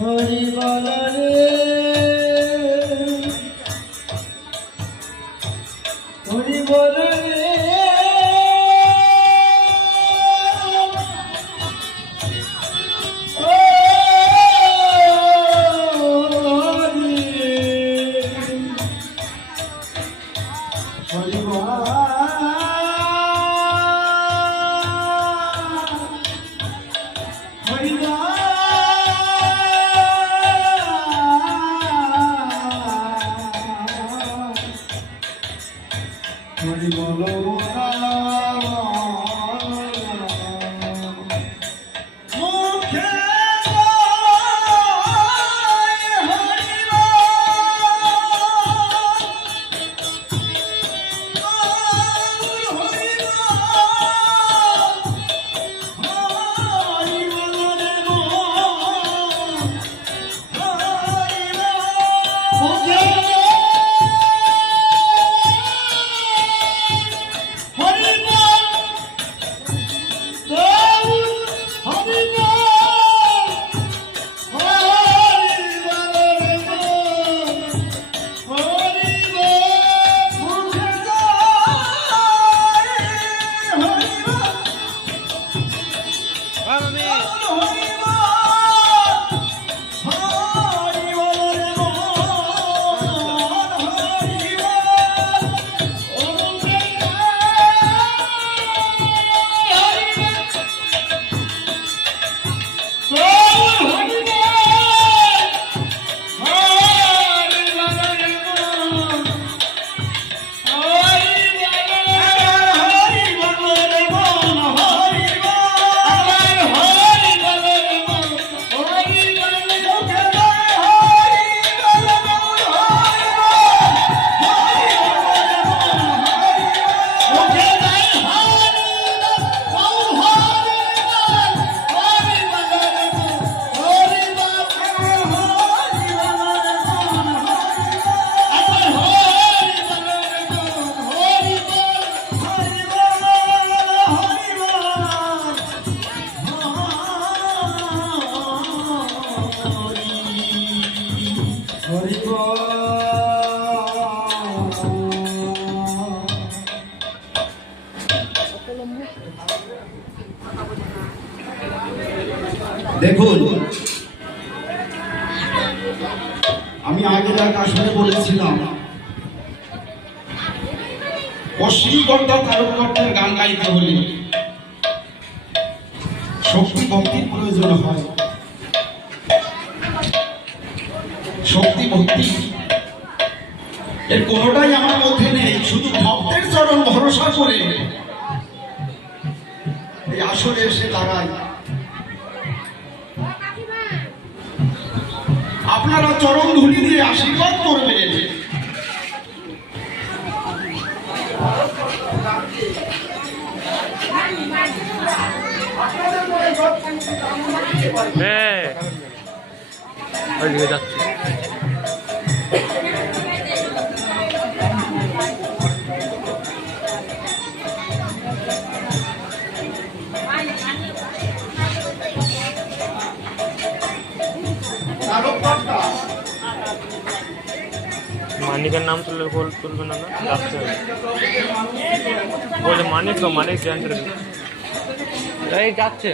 হরি বল রে হরি বল রে হরি বল দেখুন, আমি আগে যার আসলে বলেছিলাম অশ্লীকর্তা তারকর্তার গান গাইতে হলে শক্তি ভক্তির প্রয়োজন হয়। শক্তি ভক্তি এর কোনোটাই আমার মধ্যে নেই। শুধু ভক্তের চরণ ভরসা করে এই আসরে এসে দাঁড়াই। আপনারা চরণ ধুলি দিয়ে আশীর্বাদ করবেন। যাচ্ছে মানিকের নাম তুলবে না যাচ্ছে বলে মানিক তো মানিক জানতে এই যাচ্ছে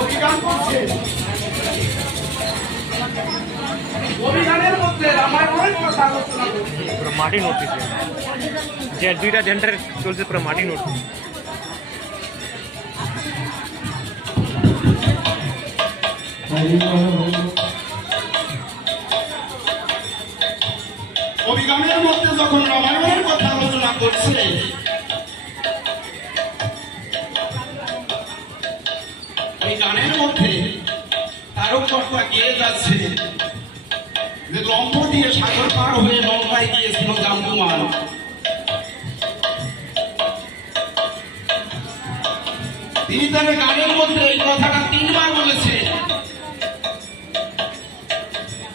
অভিযান করছে অভিযানের মধ্যে রামায়ণের কথা আলোচনা করছে। পুরো মাটি নড়ছে, যে দুইটা জেন্টার চলছে পুরো মাটি নড়ছে। অভিযানের মধ্যে যখন রামায়ণের কথা আলোচনা করছে, এই গানের মধ্যে তারককর্তা গিয়ে যাচ্ছে যে লম্ব দিয়ে সাগর পার হয়ে লঙ্কায় গিয়েছিল জাম্বুমান। তিনি তার গানের মধ্যে এই কথাটা 3 বার বলেছে।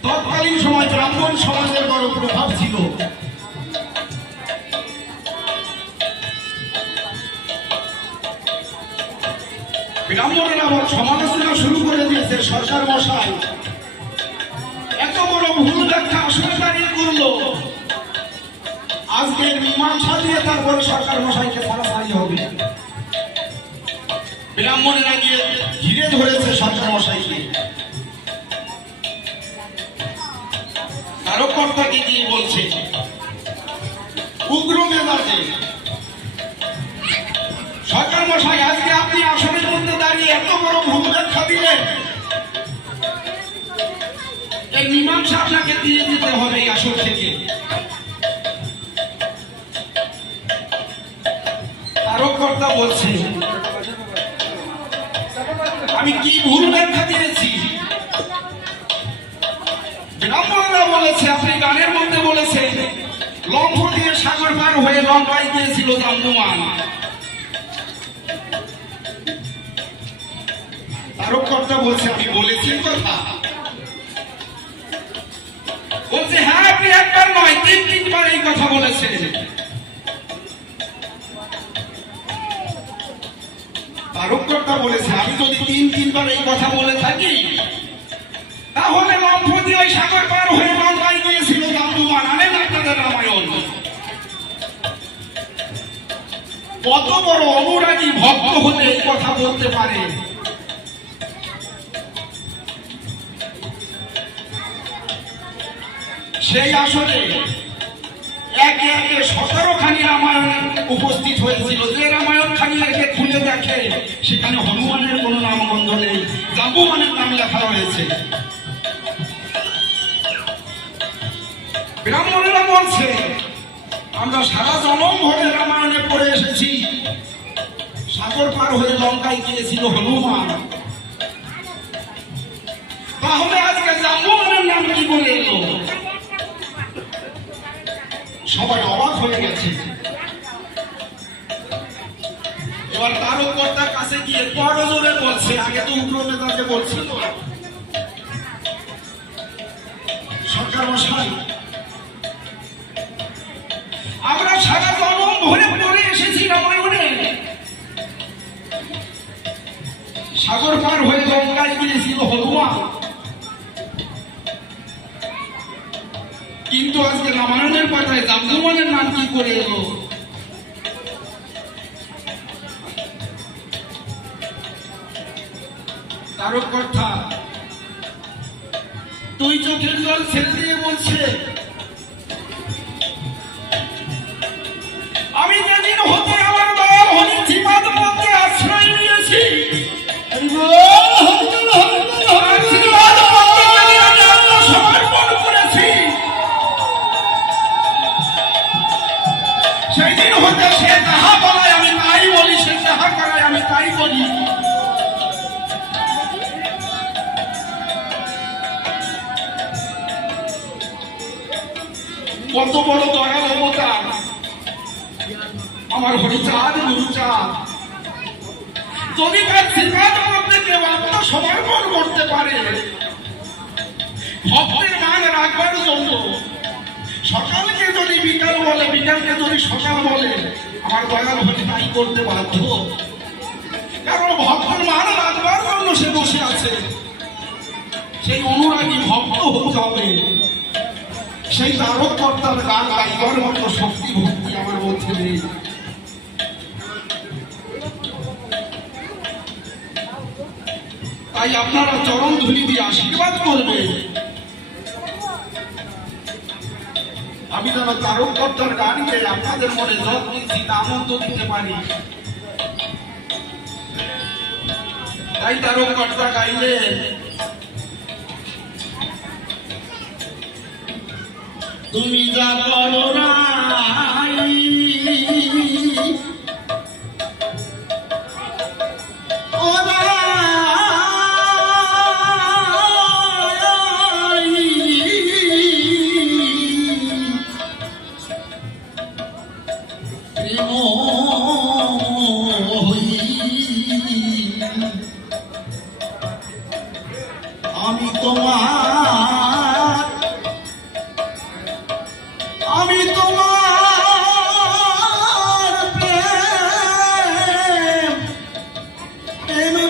তৎকালীন সময় ব্রাহ্মণ সমাজের বড় প্রভাব ছিল। ব্রাহ্মণেরা সমালোচনা শুরু করে দিয়েছে, সরকার মশাই এত বড় ভুল ব্যাখ্যা আসলে দাঁড়িয়ে করলো, আজকে মীমাংসা দিয়ে তারপরে সরকার মশাইকে ছাড়াছাড়ি হবে। ব্রাহ্মণেরা গিয়ে ঘিরে ধরেছে সরকার মশাইকে। তারককর্তাকে গিয়ে বলছে উগ্র মেজাজে, সরকার মশাই আজকে আপনি আসনের মধ্যে দাঁড়িয়ে এত বড় ভুল ব্যাখ্যা দিলেন, এই মীমাংসা আপনাকে দিয়ে দিতে হবে এই আসর থেকে। তারককর্তা বলছে আমি কি ভুল ব্যাখ্যা দিয়েছি? ব্রাহ্মণরা বলেছে আপনি গানের মধ্যে বলেছেন লম্ফ দিয়ে সাগর পার হয়ে লঙ্কায় গিয়েছিল জাম্বুমান। তারককর্তা বলছে আমি বলেছি কথা? বলছে হ্যাঁ আপনি একবার নয় 3-3 বার এই কথা বলেছেন। তারককর্তা বলেছে আমি যদি 3-3 বার এই কথা বলে থাকি তাহলে লম্ফ দিয়ে ওই সাগর পার হয়ে লঙ্কায় গিয়েছিল জাম্বুমান। আনেন আপনাদের রামায়ণ। কত বড় অনুরাগী ভক্ত হলে এই কথা বলতে পারে? সেই আসলে একে একে 17খানি রামায়ণ উপস্থিত হয়েছিল। যে রামায়ণ খানি একে খুলে দেখে সেখানে হনুমানের কোন নামগন্ধ নেই, জাম্বুমানের নাম লেখা রয়েছে। ব্রাহ্মণেরা বলছে আমরা সারা জনম ভরে রামায়ণে পড়ে এসেছি সাগর পার হয়ে লঙ্কায় গিয়েছিল হনুমান, তাহলে আজকে জাম্বুমানের নাম কি বলে এলো? সবাই অবাক হয়ে গেছে। এবার তারককর্তার কাছে গিয়ে বড় জোরে বলছে, আগে তো উগ্র মেজাজে বলছিল, সরকার মশাই আমরা সারা জনম ভরে পড়ে এসেছি রামায়ণে সাগর পার হয়ে লঙ্কায় গিয়েছিল হনুমান, কিন্তু আজকে রামায়ণের পাতায় জাম্বুমানের নাম কি করে এলো? তারককর্তা 2 চোখের জল ছেড়ে দিয়ে বলছে আমি যেদিন হতে আমার দয়াল হরির জীবাদ মধ্যে আশ্রয় নিয়েছি, সমর্পণ করেছি, সেই দিন হতে সে যাহা বলায় আমি তাই বলি, সে যাহা করায় আমি তাই বলি। কত বড় দয়াল অবতার আমার হরিচাঁদ গুরুচাঁদ, যদি তার শ্রীকাজ মধ্যে কেউ আত্মসমর্পণ করতে পারে ভক্তের মান রাখবার জন্য, সকালকে যদি বিকাল বলে বিকালকে যদি সকাল বলে, আমার দয়াল হরি তাই করতে বাধ্য, কারণ ভক্তের মান রাখবার জন্য সে বসে আছে। সেই অনুরাগী ভক্ত হতে হবে। সেই তারককর্তার গান গাইবার মতো শক্তি ভক্তি আমার মধ্যে নেই। তাই আপনারা চরণ ধুলি দিয়ে আশীর্বাদ করবেন, আমি যেন তারককর্তার গান গেয়ে আপনাদের মনে যত বেশি আনন্দ দিতে পারি। তাই তারককর্তা গাইলে তুমি যা করো নাই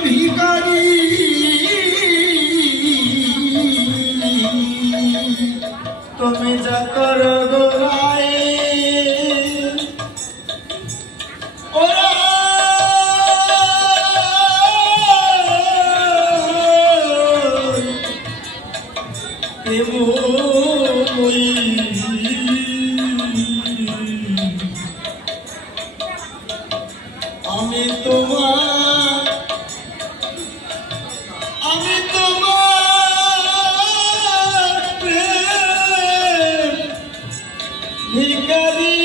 ভিখারি তুমি যা করো গোরায় ওরা আমি তোমার প্রেম ভিখারি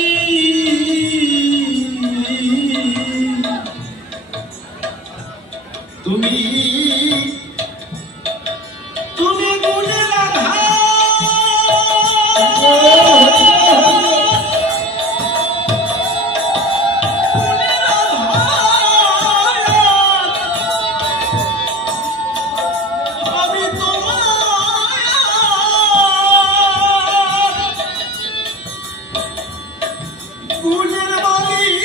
তুমি গুণের আধার আমি তোমার গুণের বলিহারি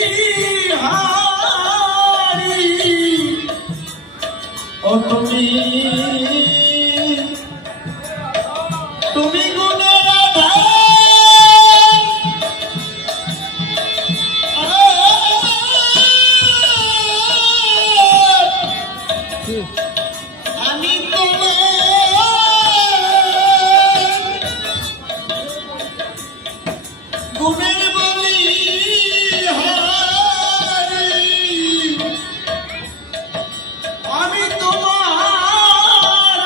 ও তুমি গুণের আধার আমি তোমার গুণের বলিহারি আমি তোমার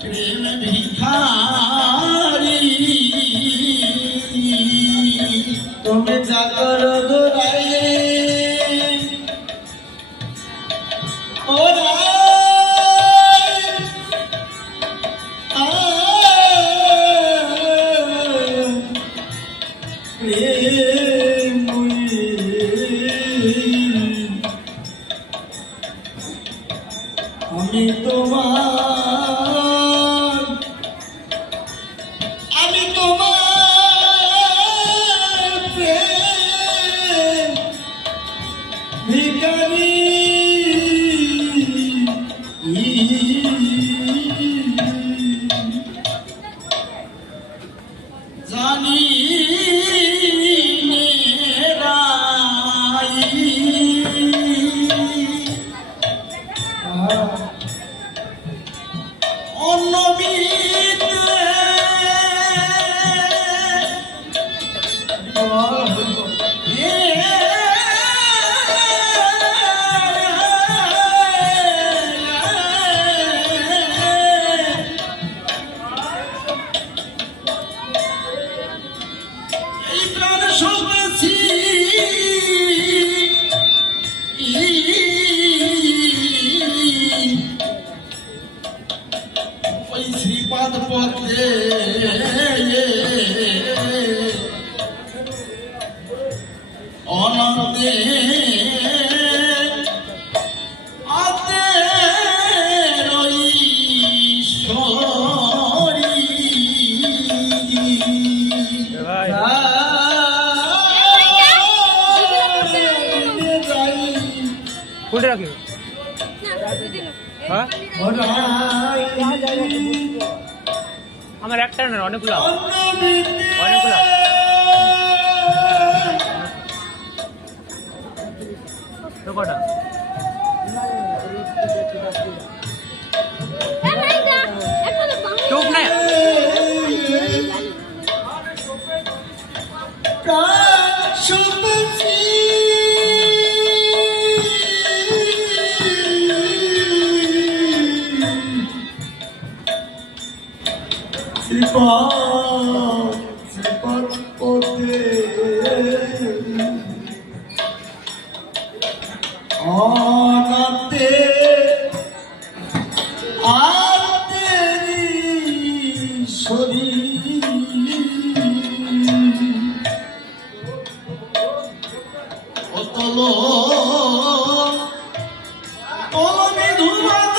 প্রেম ভিখারি তুমি যা করো গোরায় ওরা আমি তোমার প্রেম ভিখারি জানি এই প্রাণ সমেছি ওই শ্রীপাদ পথে অনন্তে আতে রইশ্বরী কোনটা রাখি হ্যাঁ আমার একটা না অনেকগুলো অনেকগুলো তো কটা চুপ না শ্রীপদ পথে অনাতে আতে শরীর অতল কলমে ধুমাত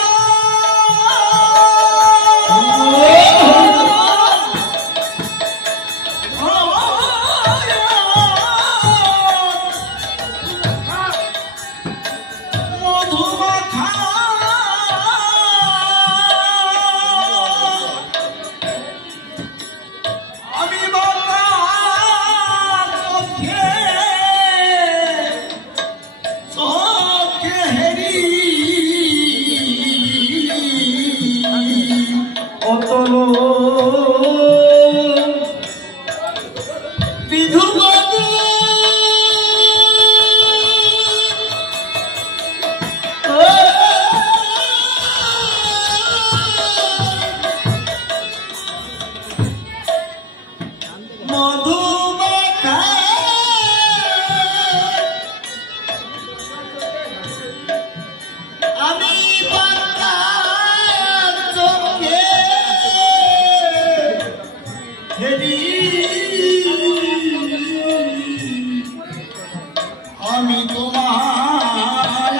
আমি তোমার,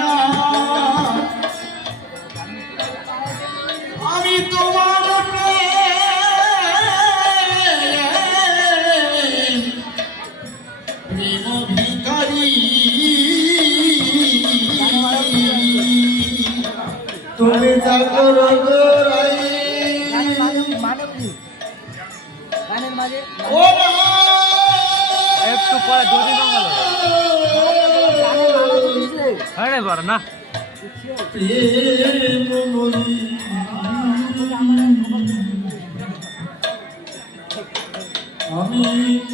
আমি তোমার প্রেম ভিখারি। তুমি জাগর গোরাই ও একটু পরে 2 দিন বাংলা আরে বার না প্রেম মরি আমি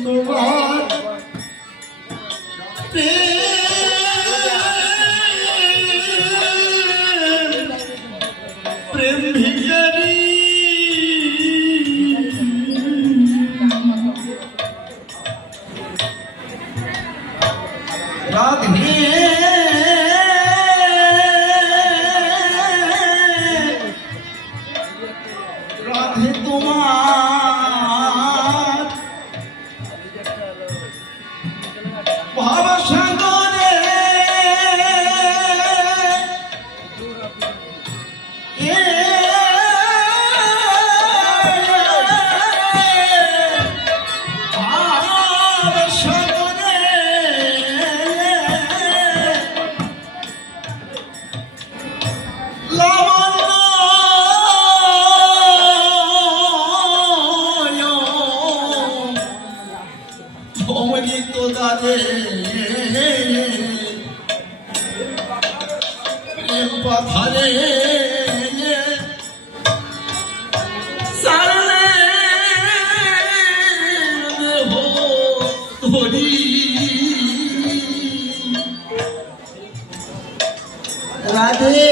তোমার প্রেম ভিখারি। রাধে রাধে তোমার ভাবসাগরে অমৃত দাদে প্রেম পাথারে সারলে দেহ ধরি রাধে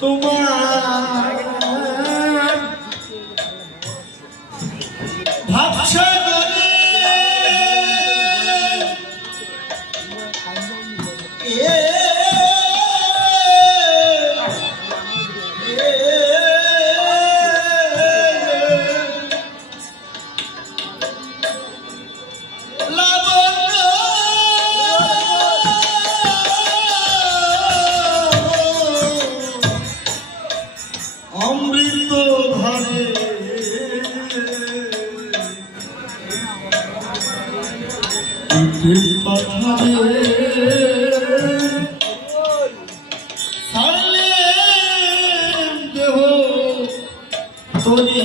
তোমার ভাবসাগরে অমৃত ধারে পাথারে সারলে দেহ তরি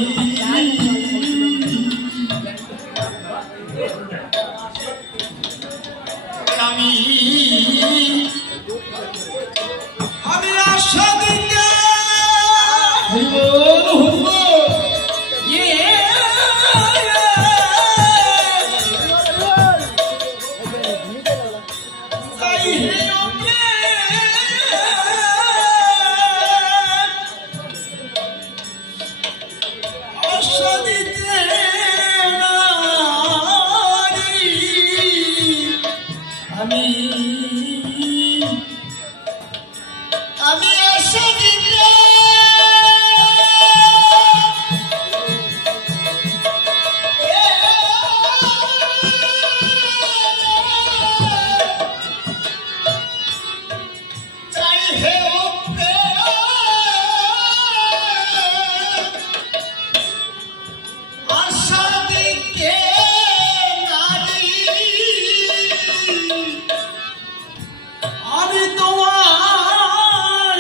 আমি আমি আশা দিতে আমি আমি আশা দিতে চাই হে আশা দিতে নারী আমি তোমার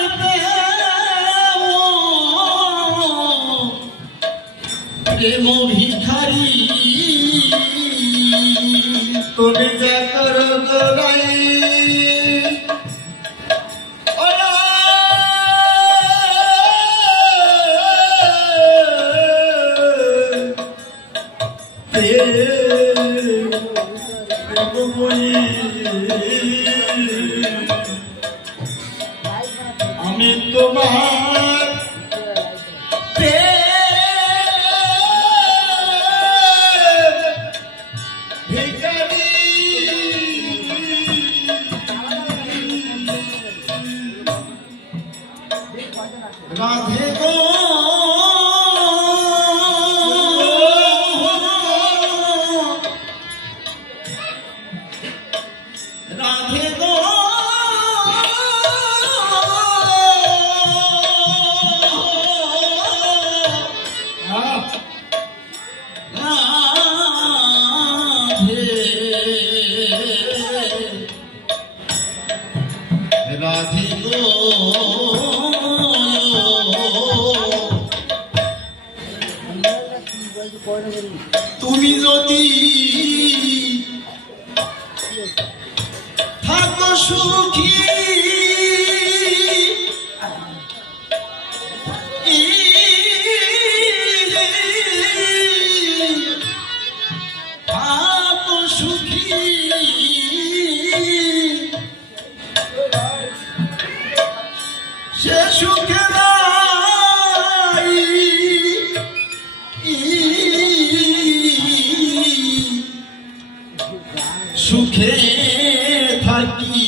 প্রেম ভিখারি। তুমি জাগর গোরাই আমি তোমার ভিখারি। রাধে গো থাকো সুখী থাকো সুখী সে সুখে নাই সুখে থাকি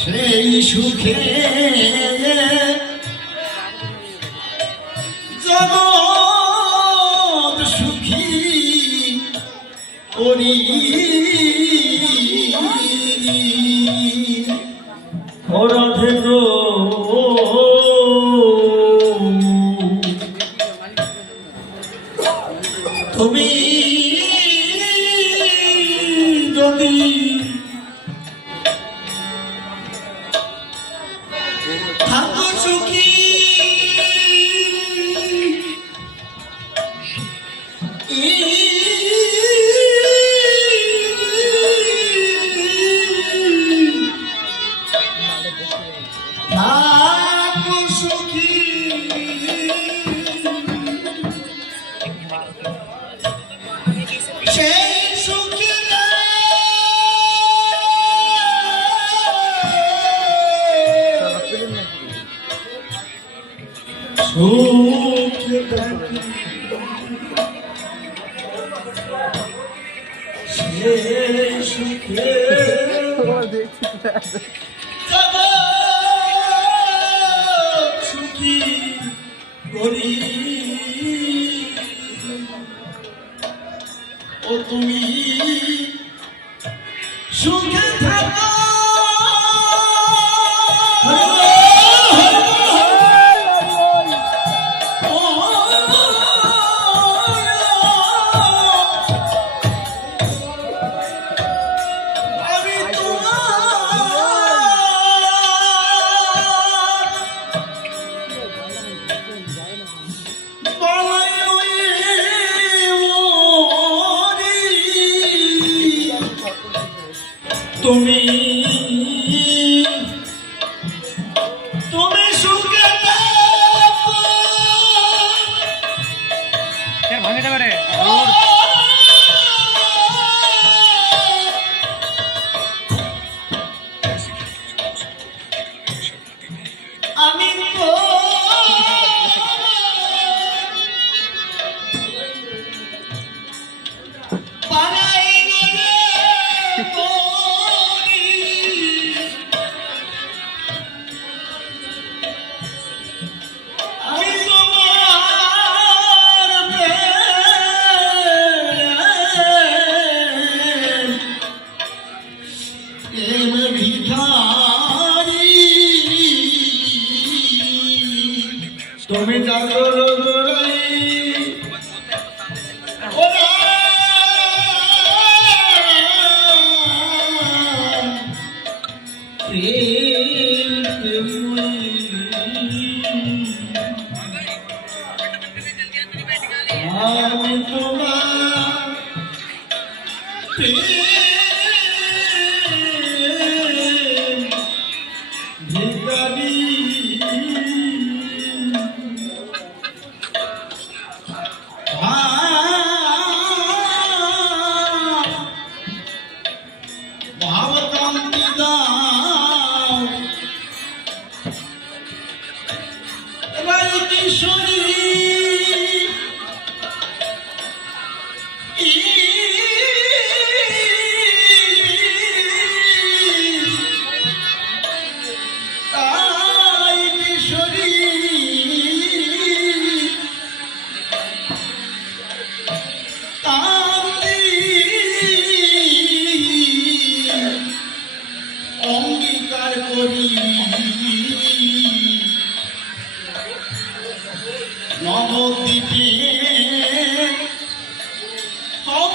সেই সুখে জগৎ সুখী করি রাধে গো তুমি যদি থাকো সুখী থাকো সুখী সেই সুখে সুখে থাকি সেই সুখে জগৎ সুখী করি ও তুমি সুখে থাকো আমি তুমি তুমি সুখে থাকো ভাঙে যাবে রে আমি তো পালাই গলে মরি আমি তোমার প্রেম ভিখারি তুমি জাগর গোরাই আমি তোমার ভিখারি ভাবকান্তি দাও রাই কিশোরী রাই কিশোরী অঙ্গীকার করি নবদ্বীপে হব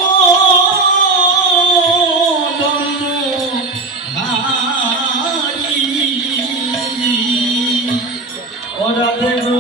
দণ্ডধারী। ও রাধে গো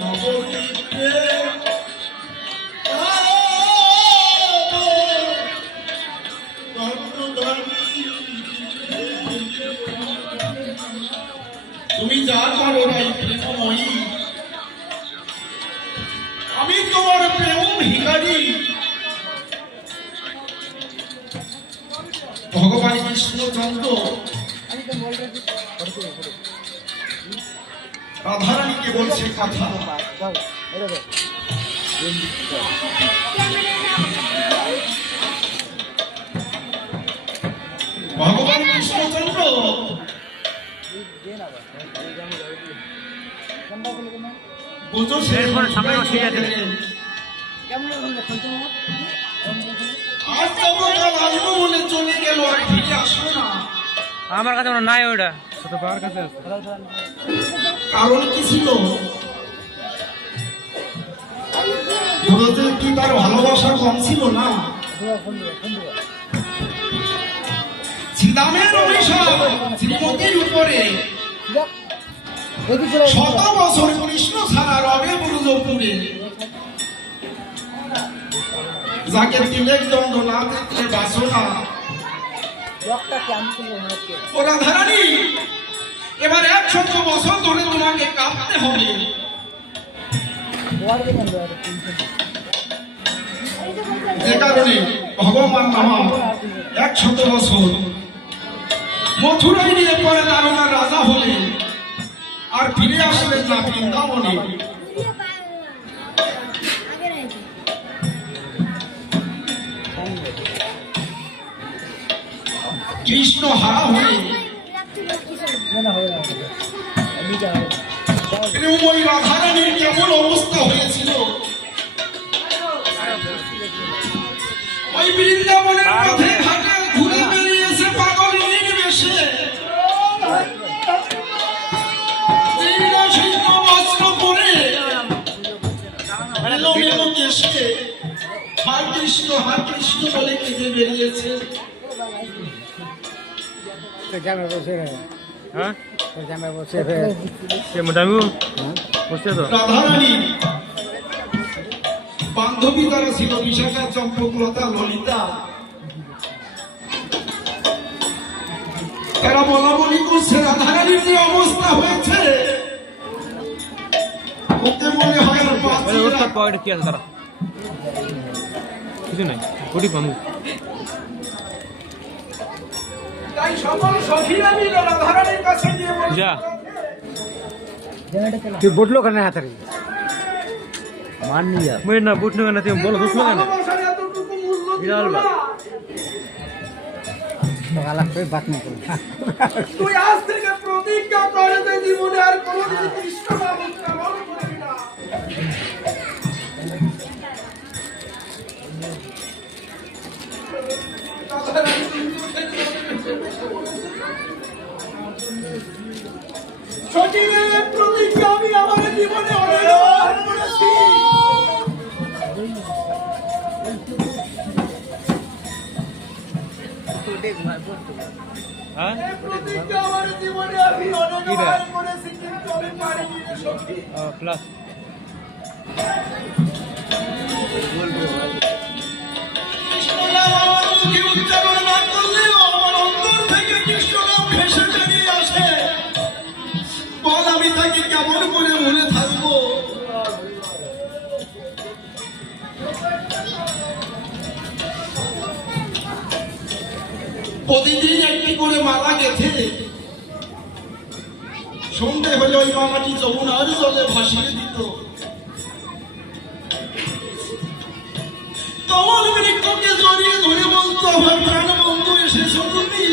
নবদ্বীপে তুমি যা করো নাই প্রেমময়ী, আমি তোমার প্রেম ভিখারি। ভগবান কৃষ্ণচন্দ্র রাধারানীকে বলছে কথা, ভগবান কৃষ্ণচন্দ্র পুজো শেষ করে সামনে বসে গেলেন। আজ যাবো কাল আসবো বলে চলে গেল, আর ফিরে আসবো না। আমার কাছে নাই ওটা, ছোট পাওয়ার কাছে আছে। কারণ কি ছিল? গুরুদেব কি তার ভালোবাসা কম ছিল না? শ্রীরামের অভিশাপ শ্রীমতীর উপরে, শত বছর কৃষ্ণ ছাড়া রবে ব্রজপুরে। যাকে তিলেক দণ্ড না দেখলে বাসনা। ও রাধারানী, এবার 100 বছর ধরে তোমাকে কাঁদতে হবে। যে কারণে ভগবান নামা 100 বছর মথুরায় নিয়ে পরে দারোগার রাজা হলেন, আর ফিরে আসলেন না বৃন্দাবনে। কৃষ্ণ হারা হয়ে প্রেমময়ী রাধারানীর কেমন অবস্থা হয়েছিল? ওই বৃন্দাবনের পথে ঘাটে ঘুরে বেরিয়েছে পাগলিনীর বেশে। জীর্ণ শীর্ণ বস্ত্র পরে এলোমেলো কেশে হরে কৃষ্ণ বলে কেঁদে বেরিয়েছে। রাধারানী বান্ধবী তারা ছিল বিশাখা, চম্পকলতা, ললিতা। তারা বলা বলি করছে রাধারানীর যে অবস্থা হয়েছে, ওকে মনে হয় আর কি আছে তারা কিছু নাই, ওটি পাবো। তাই সকল সখীরা মিলে রাধারানীর কাছে গিয়ে বলছে, যা তুই বটলো কেন হাতারি মান নিয়া মই না বুঝলো কেন, তুমি বলো বুঝলো কেন? ভালোবাসার এতটুকু মূল্য দিল বিড়াল না। আলাপ করে বাত না করি তুই আজ থেকে প্রতিজ্ঞা করে যে জীবনে আর কোনোদিন কৃষ্ণ নাম উচ্চারণ করবি না। সচিবের প্রতিজ্ঞা আমি আমার জীবনে অনেকবার করেছি। হ্যাঁ এই প্রতিজ্ঞা আমার জীবনে আমি অনেকবার করেছি, কিন্তু আমি পারিনি রে সখী। প্লাস কৃষ্ণ নাম আমার মুখে উচ্চারণ না করলেও আমার অন্তর থেকে কৃষ্ণ নাম ভেসে বেরিয়ে আসে। বল আমি তাকে কেমন করে মনে থাকবো? প্রতিদিন একটি করে মালা গেথে সন্ধে হলে ওই মামাটি যমুনার জলে ভাসিয়ে দিত। কমল বৃক্ষকে জড়িয়ে ধরে বলতো, আমার প্রাণ বন্ধু এসেছো তুমি।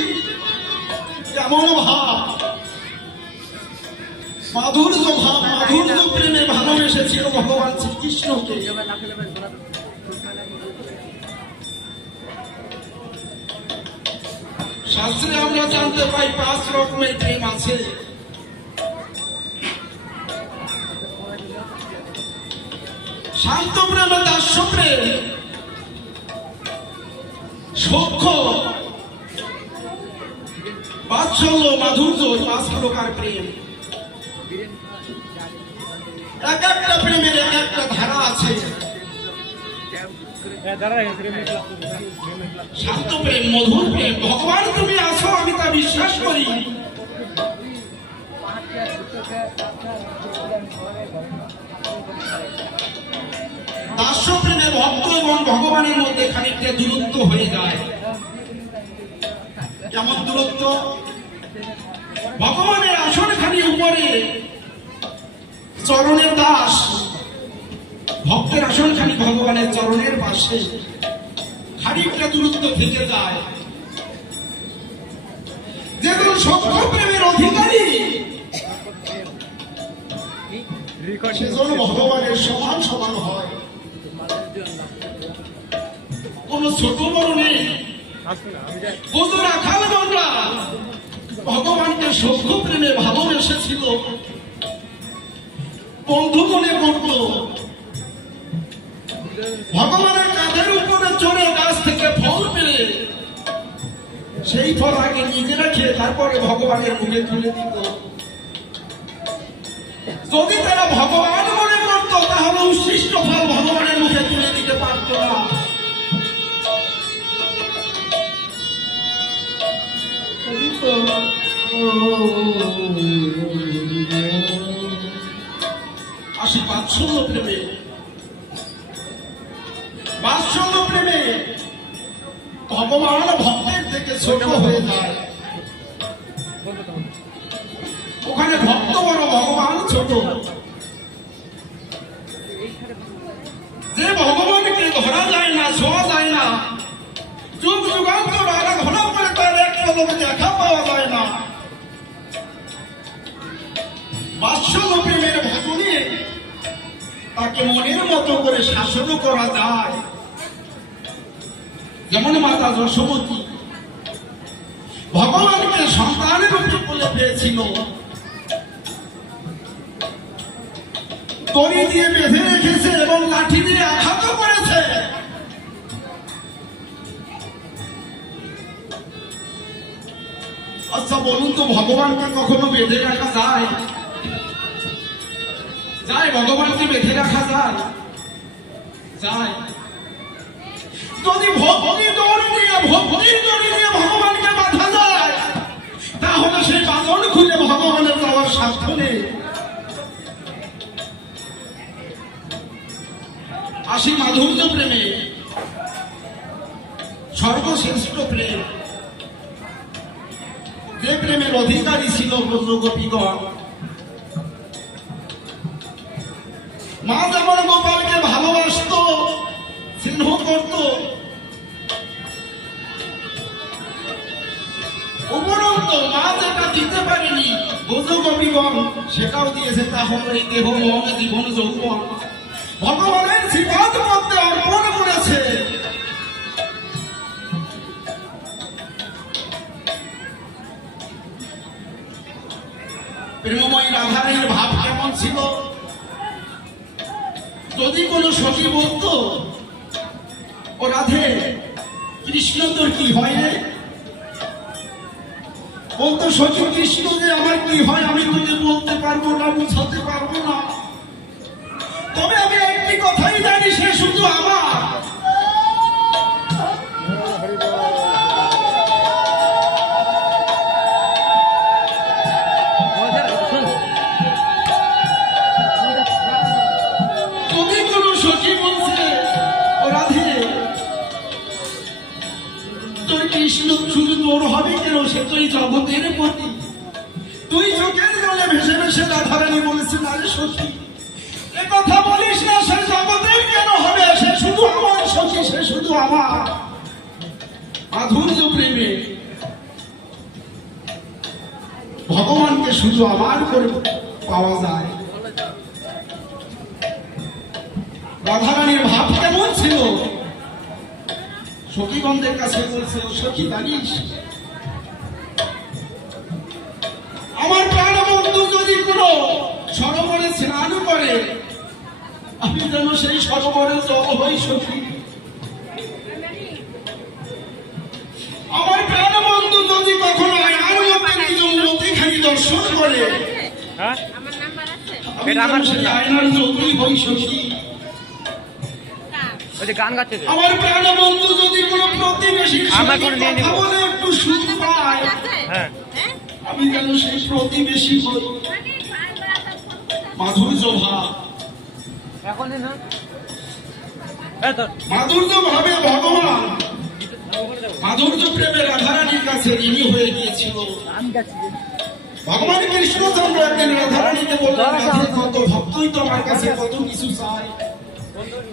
কেমন ভাব, মাধুর্য ভাব, মাধুর্য প্রেমে ভালোবেসেছিল ভগবান শ্রীকৃষ্ণকে। শাস্ত্রে আমরা জানতে পাই 5 রকমের প্রেম আছে। শান্ত প্রেম, দাস্য প্রেম, সখ্য, বাৎসল্য, মাধুর্য, 5 প্রকার প্রেম। এক একটা প্রেমের এক একটা ধারা আছে। শান্ত প্রেম, মধুর প্রেম। ভগবান তুমি আছো, আমি তা বিশ্বাস করি। দাস্য প্রেমে ভক্ত এবং ভগবানের মধ্যে খানিকটা দূরত্ব হয়ে যায়। কেমন দূরত্ব? ভগবানের আসনখানি উপরে, চরণের দাস, ভক্তের আসনখানি ভগবানের চরণের পাশে, খানিকটা দূরত্ব থেকে যায়। যেগুলো সত্য প্রেমের অধিকারী, সেজন্য ভগবানের সমান সমান হয়, কোন ছোট বড় নেই। কত রাখাল গণরা ভগবানকে সত্য প্রেমে ভালোবেসেছিল, বন্ধু মনে করত। ভগবানের কাঁধের উপরে চড়ে গাছ থেকে ফল পেরে সেই ফল আগে নিজেরা খেয়ে তারপরে ভগবানের মুখে তুলে দিত। যদি তারা ভগবান মনে করত, তাহলে উচ্ছিষ্ট ফল ভগবানের মুখে তুলে দিতে পারত না। আসি বাৎসল্য প্রেমে। বাৎসল্য প্রেমে ভগবান ভক্তের থেকে ছোট হয়ে যায়। ওখানে ভক্ত বড়, ভগবান ছোট। যে ভগবানকে ধরা যায় না, ছোঁয়া যায় না, যুগ যুগান্তর আরাধনা করে তার এক পলকে দেখা পাওয়া যায় না। বাৎসল্য প্রেমের ভজনে তাকে মনের মতো করে শাসনও করা যায়। যেমন মাতা যশোমতী ভগবানকে সন্তানের রূপে বলে পেয়েছিল, দড়ি দিয়ে বেঁধে রেখেছে এবং লাঠি দিয়ে আঘাত করেছে। আচ্ছা বলুন তো, ভগবানকে কখনো বেঁধে রাখা যায়? যায়? ভগবানকে বেঁধে রাখা যায়? যায়। যদি ভক্তির দড়ি দিয়ে ভগবানকে বাঁধা যায়, তাহলে সেই বাঁধন খুলে ভগবানের যাওয়ার সাধ্য নেই। আসি মাধুর্য প্রেমে, সর্বশ্রেষ্ঠ প্রেম, যে প্রেমের অধিকারী ছিল ব্রজগোপীগণ। মা যেমন গোপালকে ভালোবাসত, স্নেহ করত, উপরন্ত মা যেটা দিতে পারেনি ব্রজগোপীগণ সেটাও দিয়েছে। তা হল এই দেহ, মন, জীবন, যৌবন ভগবানের সিফাত মধ্যে অর্পণ করেছে। প্রেমময়ী রাধারানীর ভাব কেমন ছিল? যদি কোনো সখী বলতো, ও রাধে, কৃষ্ণ তোর কি হয় রে? বলতো, সখী কৃষ্ণ যে আমার কি হয় আমি তোকে বলতে পারবো না, বুঝাতে পারবো না, তবে আমি একটি কথাই জানি, সে শুধু আমার। যদি কোন সখী বলছে, ও রাধে, তোর কৃষ্ণ শুধু তোর হবে কেন? সে তো এই জগতের পতি। তুই চোখের জলে ভেসে ভেসে রাধারানী বলেছেন, আরে সখী কথা বলিস না, সে জগতের কেন হবে? সে শুধু আমার সখী, সে শুধু আমার। মাধুর্য প্রেমে ভগবানকে শুধু আমার করে পাওয়া যায়। রাধারানীর ভাব কেমন ছিল? সখীগণদের কাছে বলছে, সখী জানিস, আমার প্রাণবন্ধু যদি কোনো সরোবরে স্নান করে, আমি যেন সেই সরোবরে জল হই সখী। আমার প্রাণবন্ধু যদি কখনো আয়ার মধ্যে নিজ মতিখানি দর্শন করে, হ্যাঁ আমার নাম্বার আছে আমি এটা আমার যেন সেই ফোন না। আয়নার জ্যোতি হই সখী। কার ওই যে গান গাচ্ছে যে। আমার প্রাণবন্ধু যদি কোনো প্রতিবেশীর আমার সঙ্গে কোনো নিয়ে কথা নিবো। বলে একটু সুখ পায়, আছে হ্যাঁ হ্যাঁ আমি যেন সেই প্রতিবেশী হই। মাধুর্য ভাব, এখনই না হ্যাঁ তো মাধুর্য ভাবে ভগবান মাধুর্য প্রেমে রাধারানীর কাছে ঋণী হয়ে গিয়েছিল। ভগবান কৃষ্ণচন্দ্র একদিন রাধারানীকে বললেন, রাধে কত ভক্তই তো আমার কাছে কত কিছু চায়,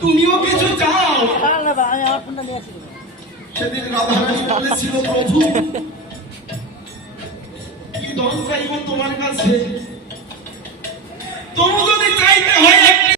তুমিও কিছু চাও। সেদিন রাধারানী বলেছিল, প্রভু কি ধন চাইব তোমার কাছে, তবু যদি চাইতে হয়